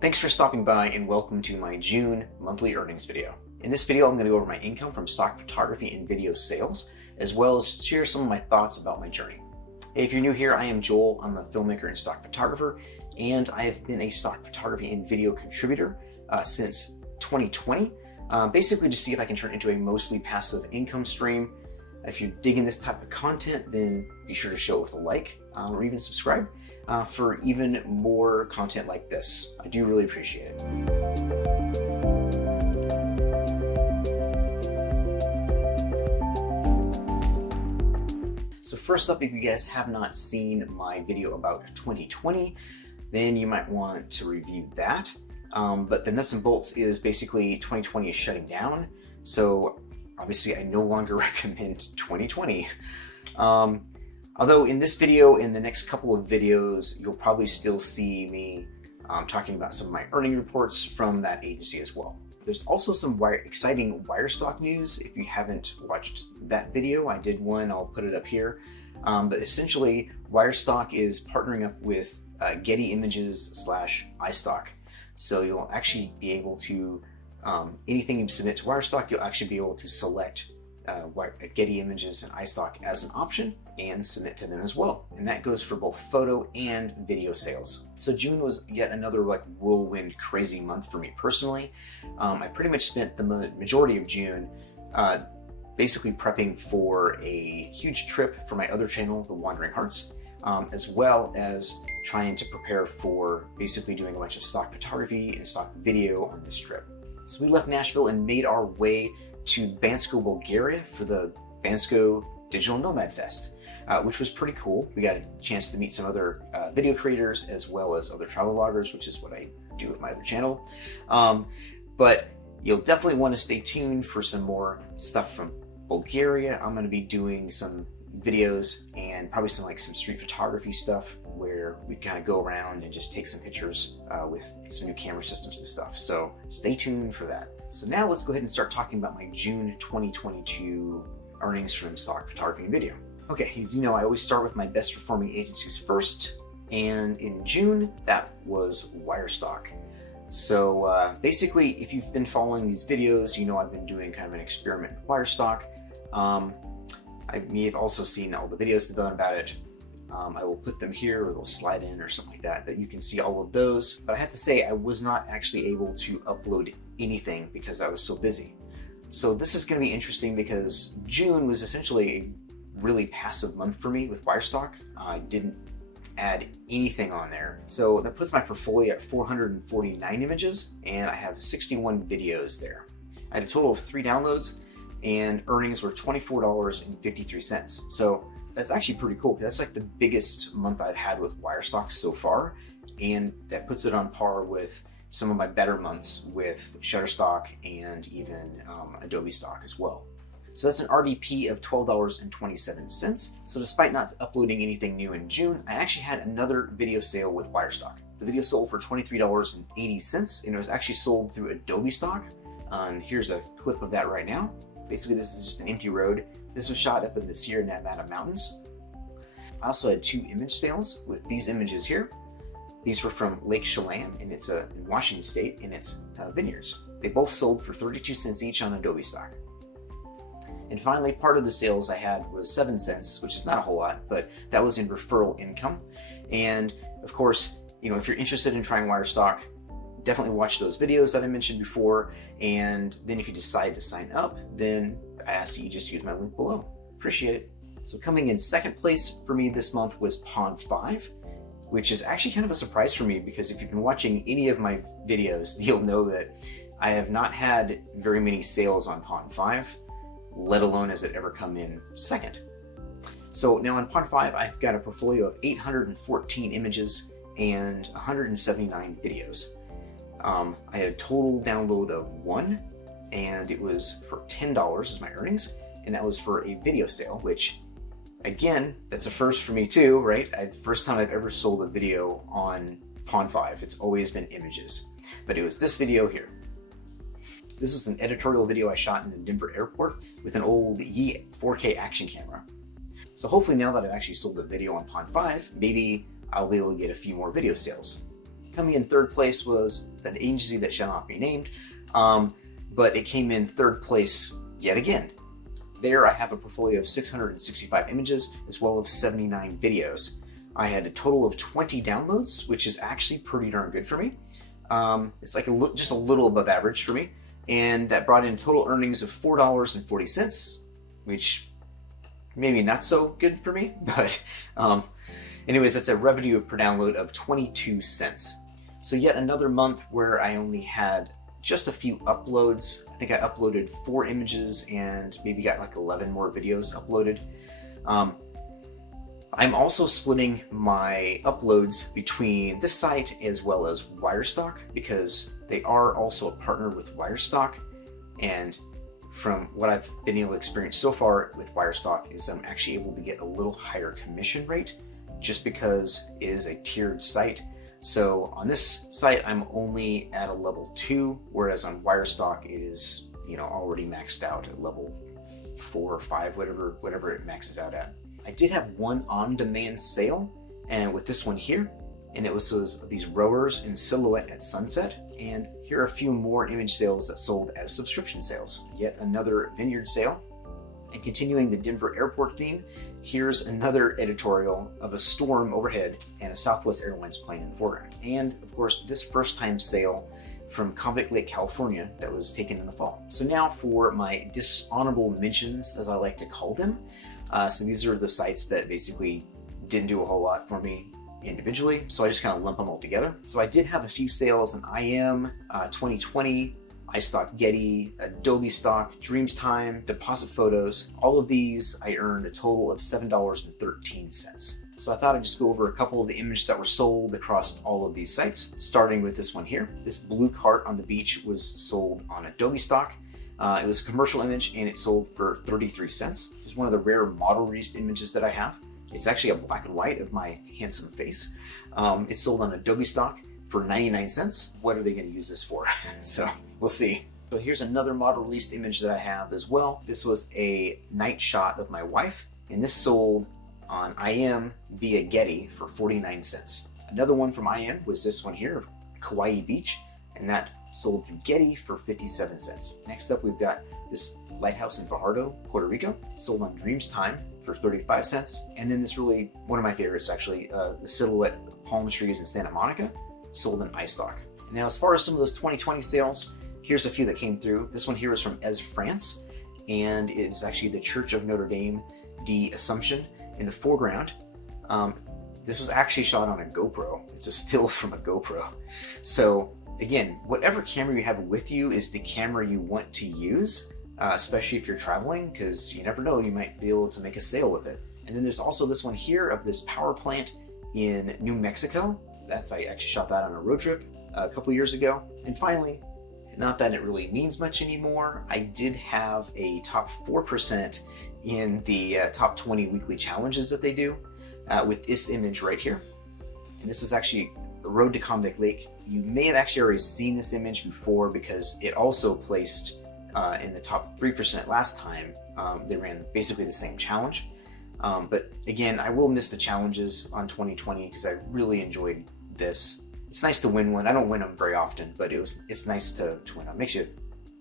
Thanks for stopping by and welcome to my June monthly earnings video. In this video, I'm going to go over my income from stock photography and video sales, as well as share some of my thoughts about my journey. If you're new here, I am Joel. I'm a filmmaker and stock photographer, and I have been a stock photography and video contributor since 2020, basically to see if I can turn it into a mostly passive income stream. If you dig in this type of content, then be sure to show it with a like or even subscribe for even more content like this. I do really appreciate it. So first up, if you guys have not seen my video about 2020, then you might want to review that. But the nuts and bolts is basically 2020 is shutting down. So obviously I no longer recommend 2020. Although in this video, in the next couple of videos, you'll probably still see me talking about some of my earning reports from that agency as well. There's also some exciting Wirestock news. If you haven't watched that video, I did one, I'll put it up here. But essentially, Wirestock is partnering up with Getty Images / iStock. So you'll actually be able to, anything you submit to Wirestock, you'll actually be able to select Getty Images and iStock as an option and submit to them as well. And that goes for both photo and video sales. So June was yet another whirlwind crazy month for me personally. I pretty much spent the majority of June basically prepping for a huge trip for my other channel, The Wandering Hartz, as well as trying to prepare for basically doing a bunch of stock photography and stock video on this trip. So we left Nashville and made our way to Bansko, Bulgaria for the Bansko Digital Nomad Fest, which was pretty cool. We got a chance to meet some other video creators as well as other travel vloggers, which is what I do with my other channel. But you'll definitely want to stay tuned for some more stuff from Bulgaria. I'm going to be doing some videos and probably some street photography stuff where we kind of go around and just take some pictures with some new camera systems and stuff. So stay tuned for that. So now let's go ahead and start talking about my June 2022 earnings from stock photography and video. Okay, as you know, I always start with my best performing agencies first, and in June, that was Wirestock. So basically, if you've been following these videos, you know I've been doing kind of an experiment with Wirestock. I may have also seen all the videos I've done about it. I will put them here, or they'll slide in or something like that, you can see all of those. But I have to say, I was not actually able to upload anything because I was so busy. So this is going to be interesting because June was essentially a really passive month for me with Wirestock. I didn't add anything on there. So that puts my portfolio at 449 images, and I have 61 videos there. I had a total of 3 downloads, and earnings were $24.53. So that's actually pretty cool, because that's the biggest month I've had with Wirestock so far, and that puts it on par with some of my better months with Shutterstock and even Adobe Stock as well. So that's an RDP of $12.27. So despite not uploading anything new in June, I actually had another video sale with Wirestock. The video sold for $23.80, and it was actually sold through Adobe Stock. And here's a clip of that right now. Basically, this is just an empty road. This was shot up in the Sierra Nevada mountains. I also had 2 image sales with these images here. These were from Lake Chelan, and it's in Washington State, and it's vineyards. They both sold for 32 cents each on Adobe Stock. And finally, part of the sales I had was 7 cents, which is not a whole lot, but that was in referral income. And of course, if you're interested in trying Wirestock, definitely watch those videos that I mentioned before. And then if you decide to sign up, then I ask that you just use my link below. Appreciate it. So coming in second place for me this month was Pond 5, which is actually kind of a surprise for me, because if you've been watching any of my videos, you'll know that I have not had very many sales on Pond 5, let alone has it ever come in second. So now on Pond 5, I've got a portfolio of 814 images and 179 videos. I had a total download of 1, and it was for $10 as my earnings, and that was for a video sale, which, again, that's a first for me too, right? First time I've ever sold a video on Pond 5. It's always been images, but it was this video here. This was an editorial video I shot in the Denver airport with an old Yi 4K action camera. So hopefully now that I've actually sold a video on Pond 5, maybe I'll be able to get a few more video sales. Coming in third place was an agency that shall not be named, but it came in third place yet again. There I have a portfolio of 665 images as well as 79 videos. I had a total of 20 downloads, which is actually pretty darn good for me. It's like just a little above average for me, and that brought in total earnings of $4.40, which maybe not so good for me, but anyways, that's a revenue per download of 22 cents. So yet another month where I only had just a few uploads. I think I uploaded 4 images and maybe got like 11 more videos uploaded. I'm also splitting my uploads between this site as well as Wirestock, because they are also a partner with Wirestock, and from what I've been able to experience so far with Wirestock is I'm actually able to get a little higher commission rate just because it is a tiered site. So on this site, I'm only at a level 2, whereas on Wirestock it is, already maxed out at level 4 or 5, whatever it maxes out at. I did have one on-demand sale, and with this one here, and it was these rowers in silhouette at sunset. And here are a few more image sales that sold as subscription sales. Yet another vineyard sale. And continuing the Denver airport theme, here's another editorial of a storm overhead and a Southwest Airlines plane in the foreground. And of course, this first-time sale from Convict Lake, California that was taken in the fall. So now for my dishonorable mentions, as I like to call them. So these are the sites that basically didn't do a whole lot for me individually, so I just kind of lump them all together. So I did have a few sales in IM, 2020, iStock Getty, Adobe Stock, Dreams Time, Deposit Photos. All of these I earned a total of $7.13. So I thought I'd just go over a couple of the images that were sold across all of these sites, starting with this one here. This blue cart on the beach was sold on Adobe Stock. It was a commercial image and it sold for 33 cents. It's one of the rare model released images that I have. It's actually a black and white of my handsome face. It's sold on Adobe Stock for 99 cents. What are they going to use this for? So we'll see. So here's another model released image that I have as well. This was a night shot of my wife, and this sold on IM via Getty for 49 cents. Another one from IM was this one here, Kauai Beach, and that sold through Getty for 57 cents. Next up, we've got this lighthouse in Fajardo, Puerto Rico, sold on Dreams Time for 35 cents. And then this really, one of my favorites actually, the silhouette palm trees in Santa Monica, sold in iStock. And now as far as some of those 2020 sales, here's a few that came through. This one here is from Ez France, and it's actually the Church of Notre Dame de Assumption in the foreground. This was actually shot on a GoPro. It's a still from a GoPro. So again, whatever camera you have with you is the camera you want to use, especially if you're traveling, because you never know, you might be able to make a sale with it. And then there's also this one here of this power plant in New Mexico. I actually shot that on a road trip a couple years ago. And finally, not that it really means much anymore, I did have a top 4% in the top 20 weekly challenges that they do with this image right here. And this was actually the Road to Convict Lake. You may have actually already seen this image before because it also placed in the top 3% last time. They ran basically the same challenge. But again, I will miss the challenges on 2020 because I really enjoyed this. It's nice to win one. I don't win them very often, but it's nice to win them. It makes you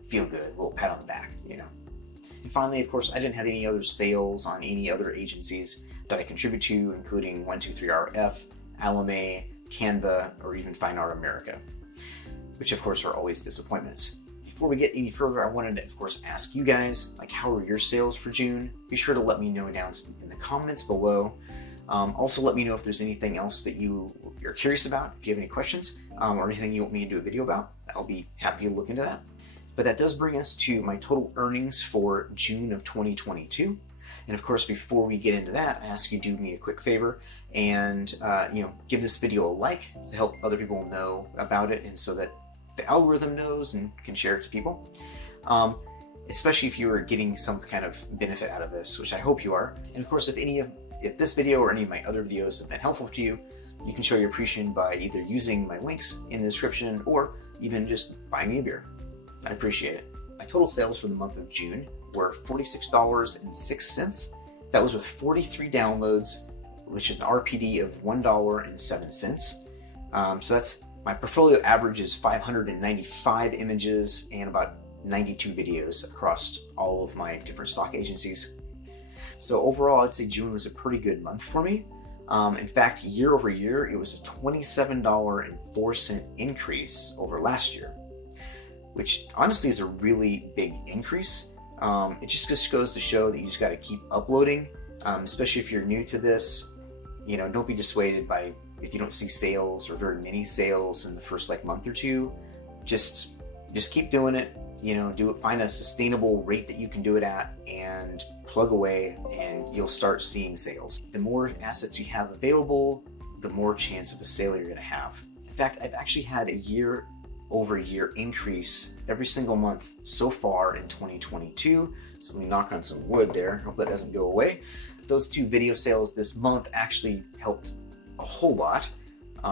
feel good, a little pat on the back, And finally, of course, I didn't have any other sales on any other agencies that I contribute to, including 123RF, Alame, Canva, or even Fine Art America, which of course are always disappointments. Before we get any further, I wanted to, of course, ask you guys, how are your sales for June? Be sure to let me know down in the comments below. Also, let me know if there's anything else that you're curious about, if you have any questions, or anything you want me to do a video about. I'll be happy to look into that. But that does bring us to my total earnings for June of 2022. And of course, before we get into that, I ask you to do me a quick favor and give this video a like to help other people know about it, and so that the algorithm knows and can share it to people. Especially if you are getting some kind of benefit out of this, which I hope you are. And of course, if this video or any of my other videos have been helpful to you, you can show your appreciation by either using my links in the description or even just buying me a beer. I appreciate it. My total sales for the month of June were $46.06. That was with 43 downloads, which is an RPD of $1.07. So that's My portfolio average is 595 images and about 92 videos across all of my different stock agencies. So overall, I'd say June was a pretty good month for me. In fact, year over year, it was a $27.04 increase over last year, which honestly is a really big increase. It just goes to show that you just got to keep uploading, especially if you're new to this. You know, don't be dissuaded by if you don't see sales or very many sales in the first month or two. Just keep doing it. You know, find a sustainable rate that you can do it at and plug away, and you'll start seeing sales. The more assets you have available, the more chance of a sale you're going to have. In fact, I've actually had a year-over-year increase every single month so far in 2022. So let me knock on some wood there. Hope that doesn't go away. Those 2 video sales this month actually helped a whole lot.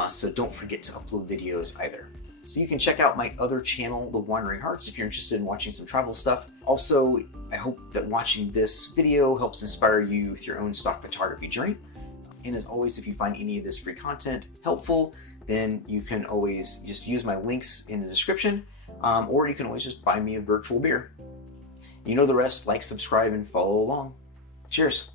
So don't forget to upload videos either. So you can check out my other channel, The Wandering Hartz, if you're interested in watching some travel stuff. Also, I hope that watching this video helps inspire you with your own stock photography journey. And as always, if you find any of this free content helpful, then you can always just use my links in the description, or you can always just buy me a virtual beer. You know the rest. Like, subscribe, and follow along. Cheers.